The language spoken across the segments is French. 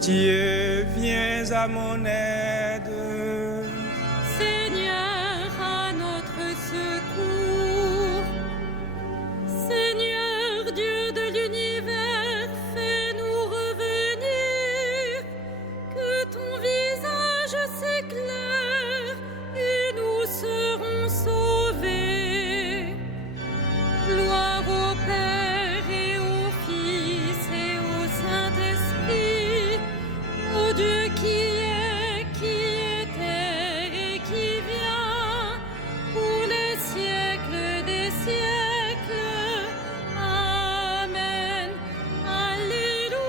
Dieu, viens à mon aide. Seigneur, à notre secours. Seigneur, Dieu de l'univers, fais-nous revenir. Que ton visage s'éclaire et nous serons sauvés. Gloire au Père et au Fils et au Saint-Esprit, au Dieu qui est, qui était et qui vient, pour les siècles des siècles. Amen. Alléluia.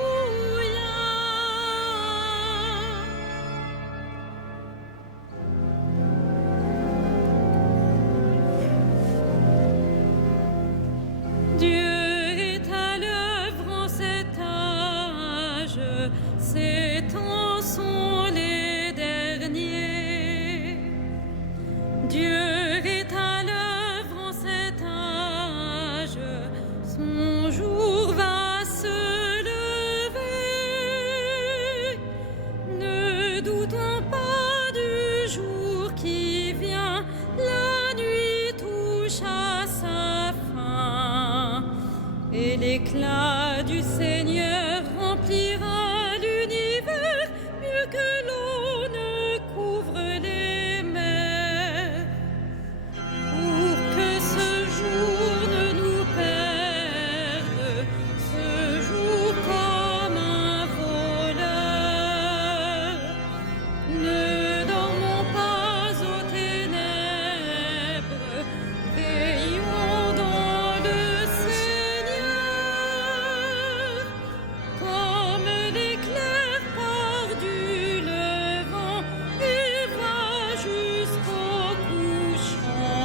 Dieu est à l'œuvre en cet âge, ces temps sont les derniers. Dieu est à l'œuvre en cet âge, son jour va se lever. Ne doutons pas du jour qui vient, la nuit touche à sa fin, et l'éclat du Seigneur remplira l'univers mieux que l'eau ne couvre les mers. Pour que ce jour ne nous perde, ce jour comme un voleur, ne dormons pas aux ténèbres, veillons dans le Seigneur. Comme l'éclair part du levant et va jusqu'au couchant,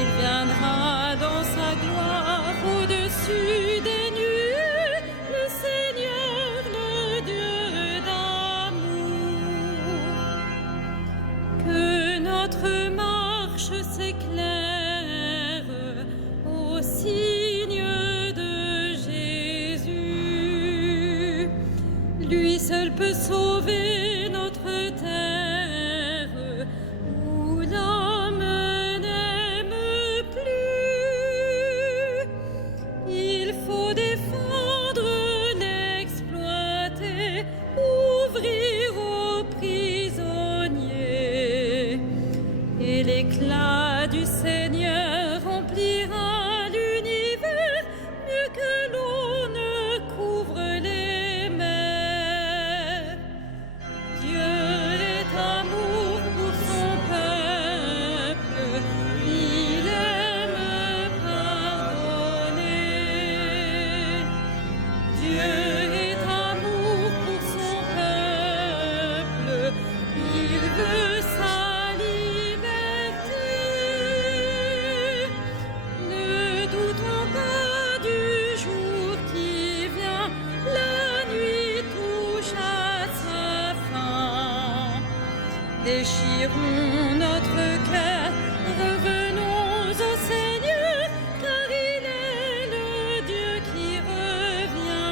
il viendra dans sa gloire au-dessus des nuées, le Seigneur, le Dieu d'amour. Que notre marche s'éclaire au signe de Jésus. Lui seul peut sauver notre terre où l'homme n'aime plus. Il faut défendre l'exploité, ouvrir aux prisonniers, et l'éclat du Seigneur remplira l'univers mieux que l'eau ne couvre les mers. Dieu est amour pour son peuple, il aime pardonner. Dieu est amour pour son peuple, il veut sa liberté. Ne doutons pas du jour qui vient, la nuit touche à sa fin. Déchirons notre cœur, revenons au Seigneur, car il est le Dieu qui revient.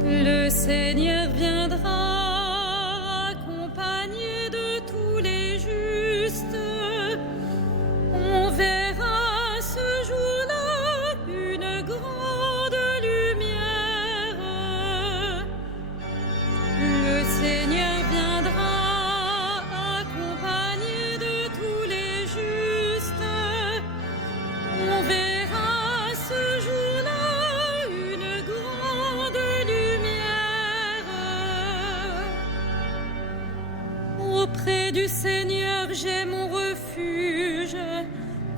Le Seigneur viendra accompagné de tous les justes. On verra ce jour-là une grande lumière. Le Seigneur viendra accompagné de tous les justes. On verra ce jour-là une grande lumière. Auprès du Seigneur, j'ai mon refuge.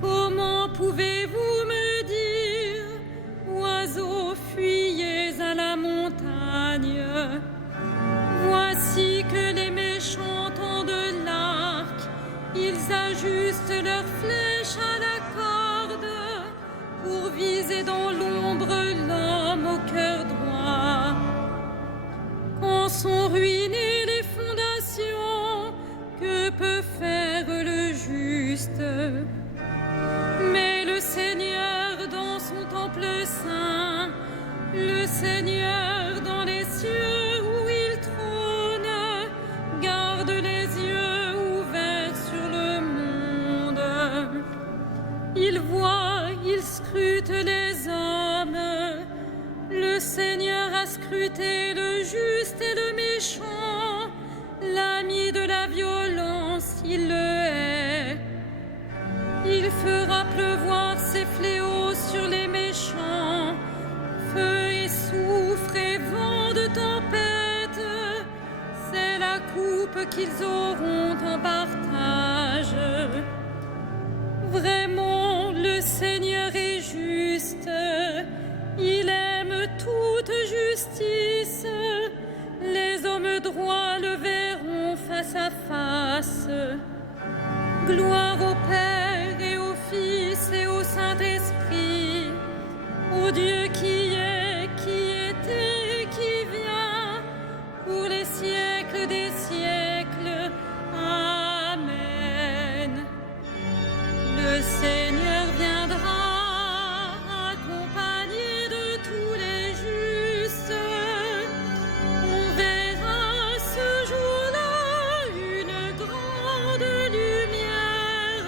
Comment pouvez-vous me dire, oiseaux, fuyez à la montagne? Voici que les méchants tendent l'arc, ils ajustent leurs flèches à la corde pour viser dans l'ombre l'homme au cœur droit. Quand sont ruinés Mais le Seigneur dans son temple saint, le Seigneur dans les cieux où il trône, garde les yeux ouverts sur le monde. Il voit, il scrute les hommes. Le Seigneur a scruté le juste et le méchant. L'ami de la violence, il le hait. Il fera pleuvoir ses fléaux sur les méchants. Feu et soufre et vent de tempête, c'est la coupe qu'ils auront en partage. Vraiment, le Seigneur est juste. Il aime toute justice. Les hommes droits le verront face à face. Gloire au Père et au Fils et au Saint-Esprit, au Dieu qui est, qui était et qui vient, pour les siècles des siècles. Amen. Le Seigneur viendra accompagné de tous les justes. On verra ce jour-là une grande lumière.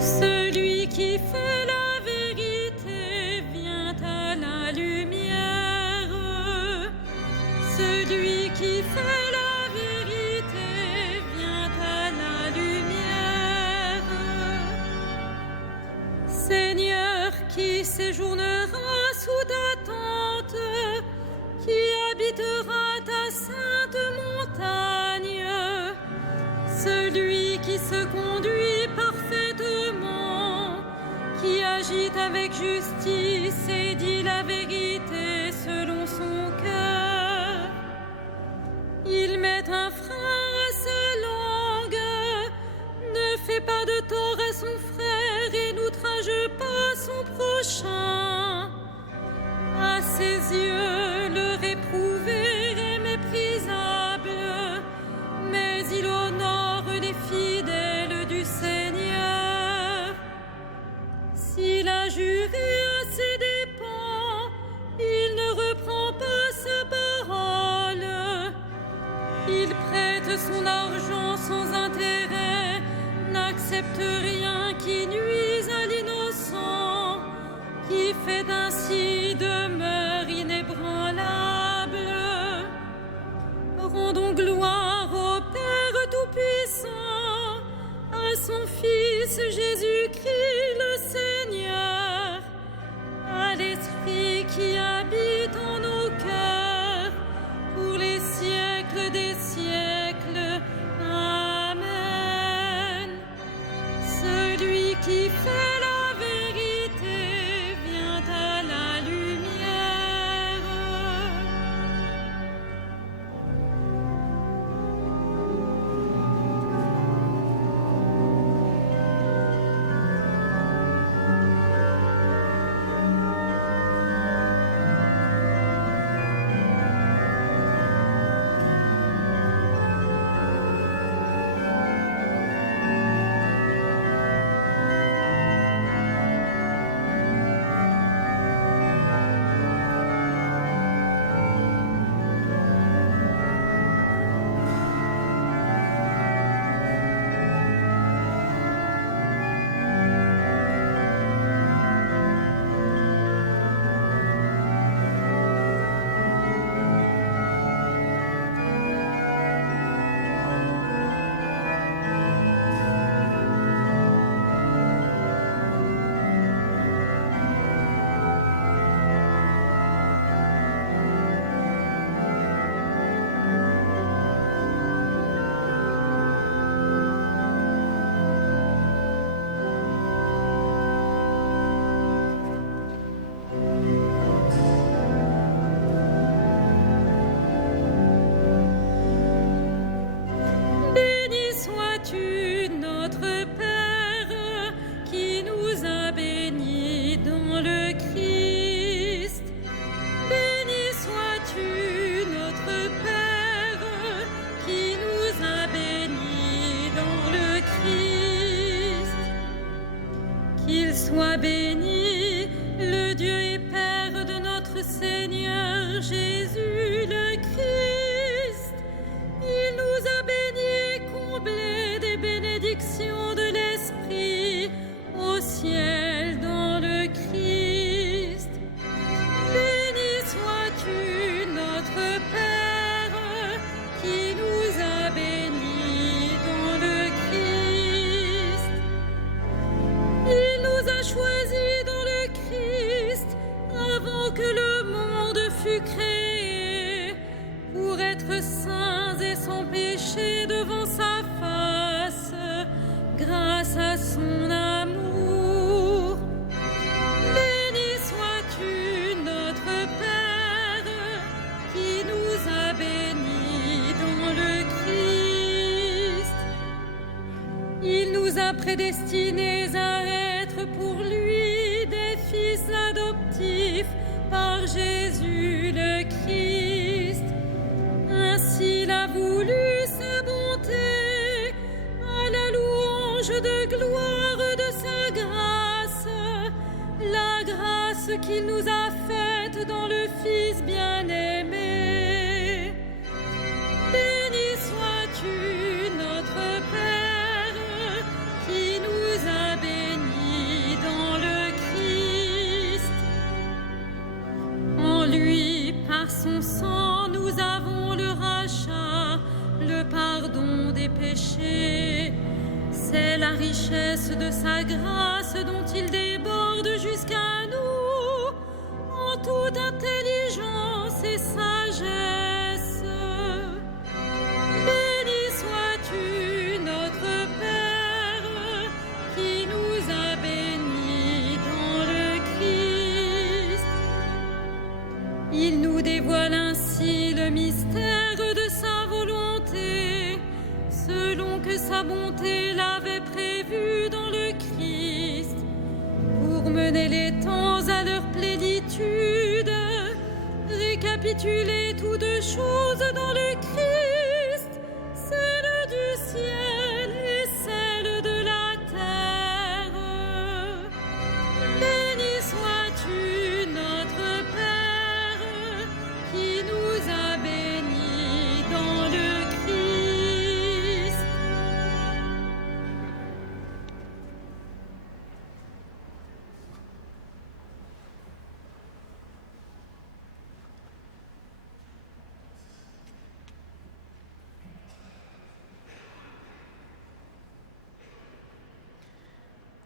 Celui qui fait la vérité vient à la lumière. Celui qui fait la vérité vient à la lumière. Seigneur, qui séjournera sous ta tente, qui habitera ta sainte montagne, celui qui se conduit parfaitement, qui agit avec justice et dit la vérité selon son cœur. Il met un frein à sa langue, ne fait pas de tort à son frère et n'outrage pas son prochain. À ses yeux, le réprouvé est méprisable, mais il honore les fidèles du Seigneur. S'il a juré à ses dépens, il ne reprend pas sa parole. Il prête son argent sans intérêt, n'accepte rien qui nuise à l'innocent, qui fait ainsi demeure inébranlable. Rendons gloire au Père Tout-Puissant, à son Fils Jésus-Christ le Seigneur, à l'Esprit qui habite en nos cœurs a prédestinés à être pour lui des fils adoptifs par Jésus le Christ. Ainsi il a voulu sa bonté, à la louange de gloire de sa grâce, la grâce qu'il nous a faite dans le Fils bien-aimé. Béni sois-tu, notre Père, qui nous a bénis dans le Christ. En lui, par son sang, nous avons le rachat, le pardon des péchés. C'est la richesse de sa grâce dont il déborde jusqu'à nous, en toute intelligence et sagesse. Béni sois-tu, notre Père, qui nous a bénis dans le Christ. Il nous dévoile ainsi le mystère de sa volonté, selon que sa bonté l'avait prévu dans le Christ, pour mener les temps à leur plénitude, récapituler toutes choses dans le Christ, celle du ciel et celle de la terre. Béni sois-tu, notre Père, qui nous a bénis dans le Christ.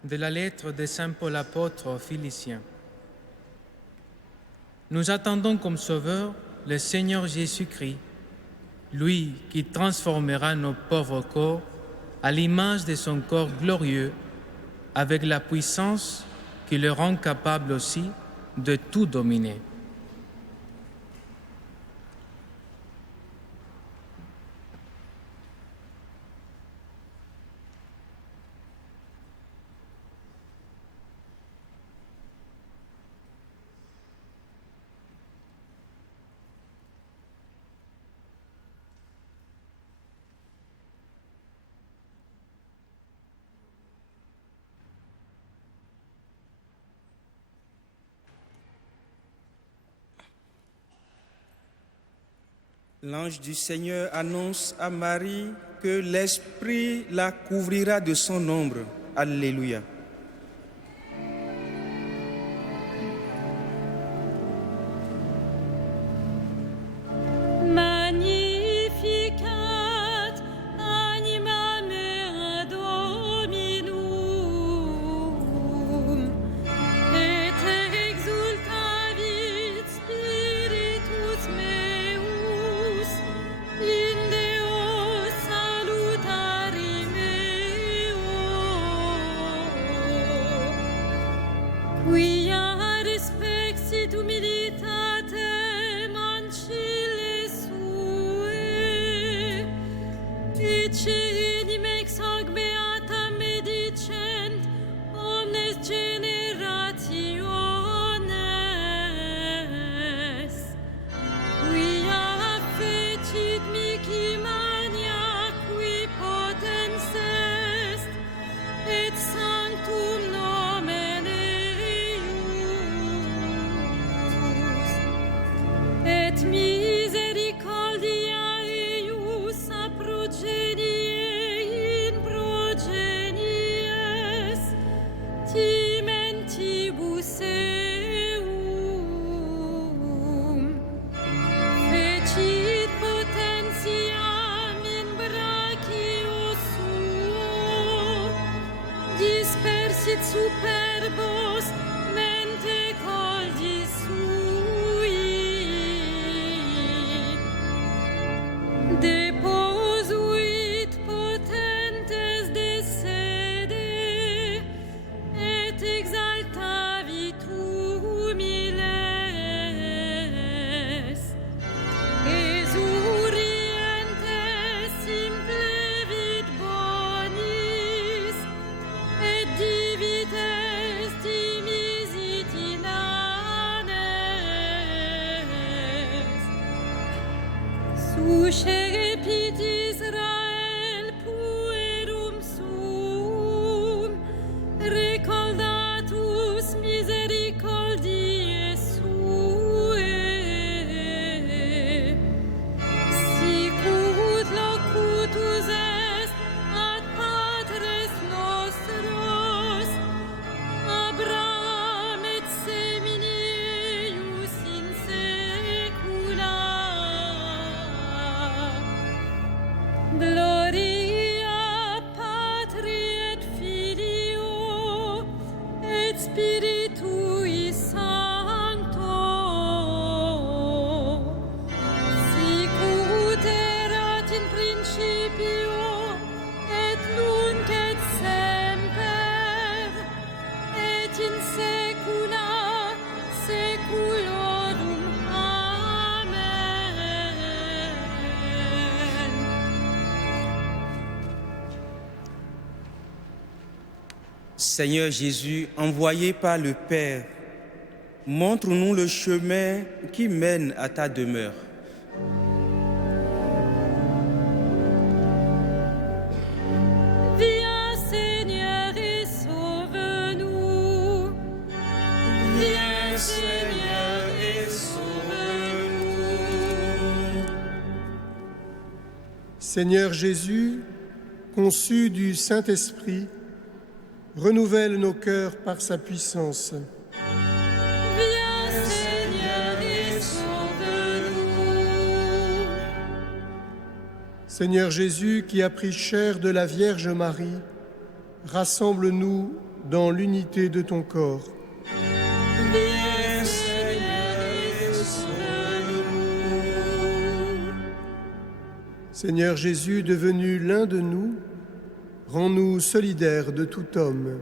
De la lettre de Saint Paul apôtre aux Philippiens. Nous attendons comme Sauveur le Seigneur Jésus-Christ, lui qui transformera nos pauvres corps à l'image de son corps glorieux, avec la puissance qui le rend capable aussi de tout dominer. L'ange du Seigneur annonce à Marie que l'Esprit la couvrira de son ombre. Alléluia. Magnificat anima mea Dominum, et exultavit spiritus meus in Deo salutari meo, quia respexit humilitatem ancille sue, et cenim ex hoc beata medicent omnes generationes, quia fecit mihi mania qui potens est, et sanctum nomen eius, et misericordia eius a progenie in progenies timentibus eum, fecit potentiam in brachio suo, dispersit superbos mente colgi sui, deposuit potentes de sede, et exaltavit humiles, exurientes implevit bonis, Seigneur Jésus, envoyé par le Père, montre-nous le chemin qui mène à ta demeure. Viens Seigneur et sauve-nous. Viens Seigneur et sauve-nous. Seigneur Jésus, conçu du Saint-Esprit, renouvelle nos cœurs par sa puissance. Viens Seigneur et sauve-nous. Seigneur Jésus, qui a pris chair de la Vierge Marie, rassemble-nous dans l'unité de ton corps. Viens Seigneur et sauve-nous. Seigneur Jésus, devenu l'un de nous, rends-nous solidaires de tout homme.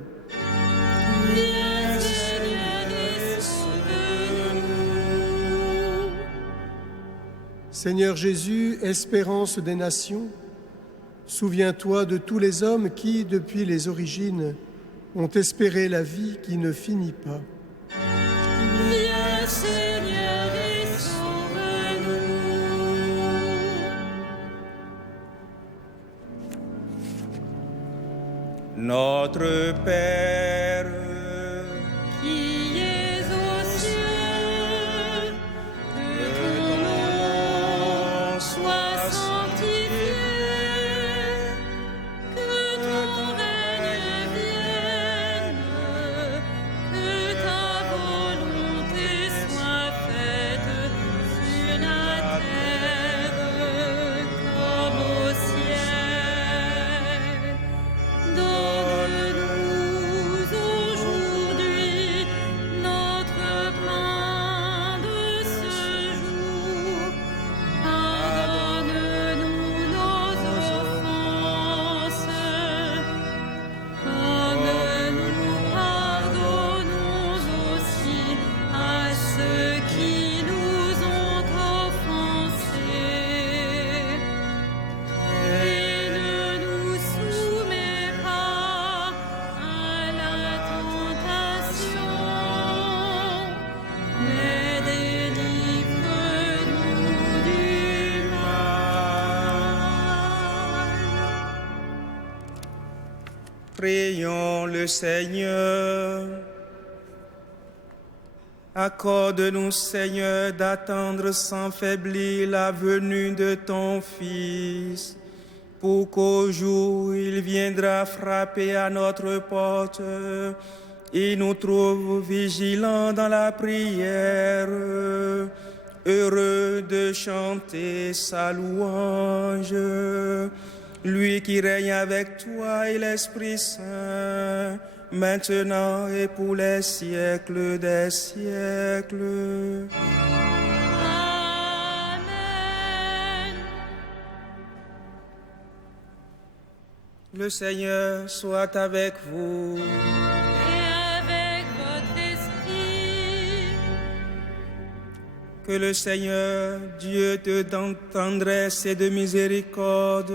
Viens Seigneur et sauve-nous. Seigneur Jésus, espérance des nations, souviens-toi de tous les hommes qui, depuis les origines, ont espéré la vie qui ne finit pas. Viens Seigneur et sauve-nous. Notre Père, Qui es aux cieux, que ton nom soit sanctifié, que ton règne vienne, que ta volonté soit faite sur la terre comme au ciel. Donne-nous aujourd'hui notre pain de ce jour. Pardonne-nous nos offenses, comme nous pardonnons aussi à ceux qui nous ont offensés. Et ne nous soumets pas à la tentation, mais délivre-nous du mal. prions le Seigneur. Accorde-nous, Seigneur, d'attendre sans faiblir la venue de ton Fils, pour qu'au jour où il viendra frapper à notre porte, il nous trouve vigilants dans la prière, heureux de chanter sa louange. Lui qui règne avec toi et l'Esprit Saint, maintenant et pour les siècles des siècles. Amen. Le Seigneur soit avec vous. Et avec votre esprit, Que le Seigneur, Dieu de tendresse et de miséricorde,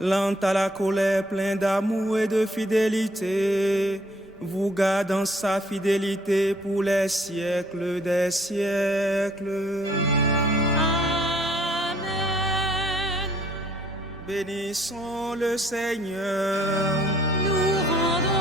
lent à la colère, plein d'amour et de fidélité, vous garde dans sa fidélité pour les siècles des siècles. Amen. Bénissons le Seigneur. Nous rendons